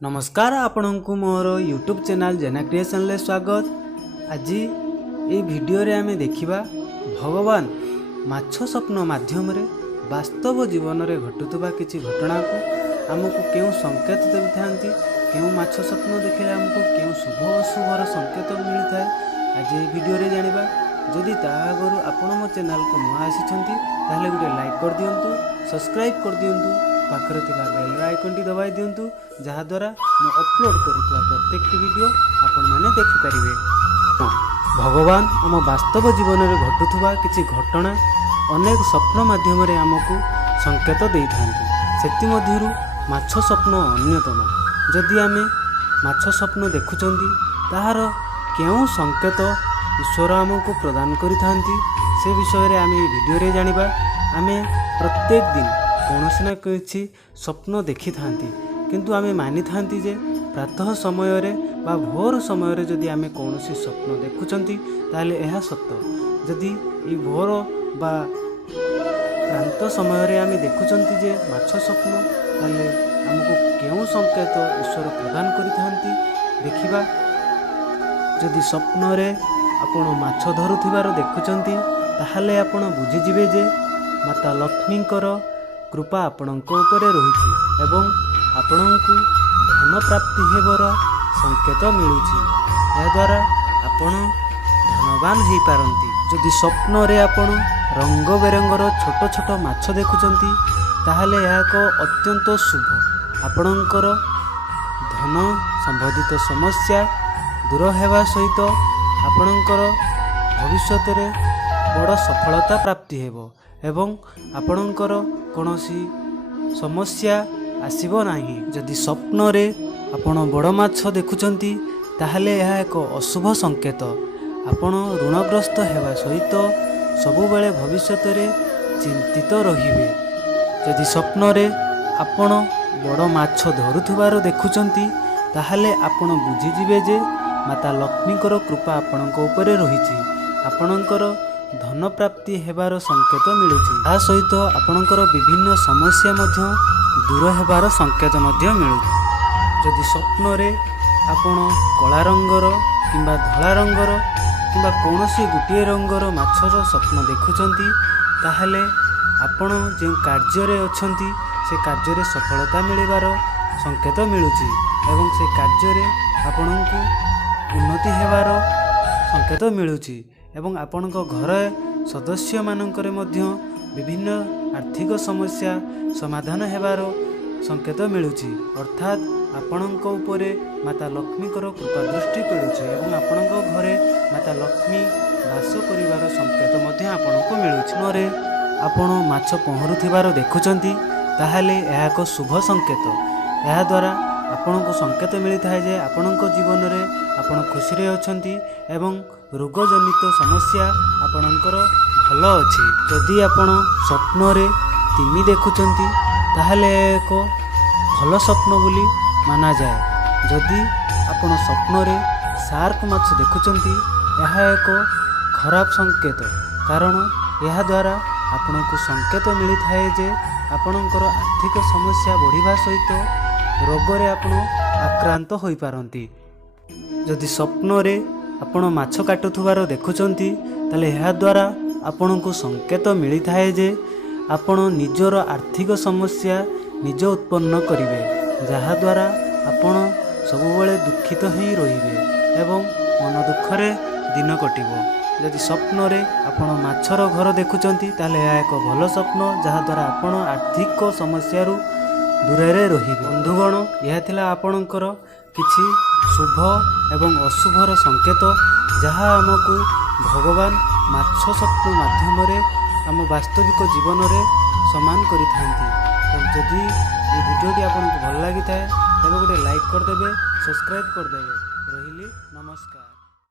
नमस्कार आपणଙ୍କୁ मोर YouTube channel जेना creation ले स्वागत। आज ये वीडियो रे आमे देखिबा भगवान माछ स्वप्न माध्यम रे वास्तव जीवन रे घटुतबा किछि घटना को हमको केउ संकेत देथांती, केउ माछ स्वप्न देखिले हमको केउ शुभ अशुभर संकेत मिलता है। आज ये वीडियो रे जानिबा। जदि ता आगरु आपण मो चैनल को नुआ आसीछंती ताहले गुटे लाइक कर दियंतु, सब्सक्राइब कर दियंतु, पाखरे थिबा बेल आइकन टी दबाई दियंतु, जहा द्वारा मो अपलोड करूतबा प्रत्येक वीडियो आपण माने देखि परिबे। भगवान आम वास्तव जीवन में घटुवा किसी घटना अनेक स्वप्न माध्यम रे हमको संकेत देइथांती। सेतिमध्यरु माछ स्वप्न अन्यतम। जदि आमे माछ स्वप्न देखुचंती ताहार केउ संकेत ईश्वर हमको प्रदान करिथांती से विषय रे आमे वीडियो रे जानिबा। आमे प्रत्येक दिन कौनसी ना किसी स्वप्न देखि थांती, किंतु आमे मानि थांती जे प्रातः समय रे बा भोर समय रे जदि आमे कौनसी स्वप्न देखुचंती ताले एहा सत्य। जदि ई भोर बा प्रांत समय रे आमे देखुचंती जे माछ स्वप्न ताले हमको केउ संकेत ईश्वर प्रदान करि थांती देखिबा। जदि स्वप्न रे आपण माछ धरुथिबार देखुचंती ताहले आपण बुझी जिवे जे माता लक्ष्मींकर कृपा आपणक उपरे रही एवं आपणଙ୍କୁ धन प्राप्ति हेबर संकेत मिलुछि। याद्वारा आपण धनवान हो पारती। जदि स्वप्न रे आपण रंग बेरंगर छोट छोट माछ देखुचंती ताहले यह एक अत्यंत शुभ। आपणकर धन संबंधित समस्या दूर हेबा सहित आपणकर भविष्य रे बड़ सफलता प्राप्ति हेबो एवं आपणकर कौनसी समस्या आसीबो नाही। जदि स्वप्न रे आपण बड़ माछ देखुचंती ताहले यह एक अशुभ संकेत। आपण ऋणग्रस्त हेबा सहित सबु बेले भविष्य रे चिंतित रहिबे। जदि स्वप्न रे आपण बड़ माछ धरुथिबार देखुचंती ताहले आपण बुझी जिवे जे माता लक्ष्मीकर कृपा आपणक उपरे रहिछि। आपणकर धन प्राप्ति हेबार संकेत मिलुछि। ता सहित आपणकर विभिन्न समस्या मध्य दूर हेबार संकेत मध्य मिलुछि। जदि स्वप्न रे आपण कला रंगर किंबा धला रंगर किंबा कौनसी गुटिए रंगर माछर स्वप्न देखुचंती ताहले आपण जे कार्य रे अछंती से कार्य रे सफलता मिलिबार संकेत मिलुछि एवं से कार्य रे आपणଙ୍କୁ उन्नति हेबार संकेत मिलुछि एवं आपणक घर सदस्य मानकरे मध्य विभिन्न आर्थिक समस्या समाधान हेबार संकेत मिलुछि। अर्थात आपणक उपरे माता लक्ष्मीकर कृपा दृष्टि पड़ुछि एवं आपणक घरे माता लक्ष्मी वास करिवार संकेत मध्य आपणको मिलुछि। नरे आपण माछ पहरुथिबार देखुचंती ताहाले एहा एक शुभ संकेत। एहा द्वारा आपणको संकेत मिलता है जे आपणको जीवन रे आपण खुशी रे अछंती एवं रोगजनित समस्या आपणकर भल अछि। जदि आपण स्वप्न रे तिमी देखुचंती ताहले एक भल स्वप्न बोली माना जाए। जदि आपण स्वप्न रे शार्क माछ देखुचंती यह एक खराब संकेत, कारण यह द्वारा आपणको संकेत मिलता है जे आपणकर आर्थिक समस्या बढ़िबा सहित रोग रे आपण आक्रांत होई पारंती। जदि स्वप्न रे आपण माछ काटुथुबार देखुचंती ताले एहा द्वारा आपणको संकेत मिलता है जे आपण निजर आर्थिक समस्या निज उत्पन्न करिवे, जहा द्वारा आपण सबुबले दुखित ही रहिबे एवं मन दुख रे दिन कटिबो। जदि स्वप्न रे आपण माछर घर देखुचंती ताले एहा एक भल स्वप्न, जहा द्वारा आपण आर्थिक समस्या रु दूरे रे रहिबे। बंधुगण, यह थिला आपणकर किछि शुभ एवं अशुभर संकेत जहाँ आमको भगवान माछ स्वप्न माध्यम रे आम वास्तविक जीवन रे समान करिथांती। तो जदि ये वीडियोटी आपको भल लगी थाए तेज गोटे लाइक करदे, सब्सक्राइब करदे। रहिली, नमस्कार।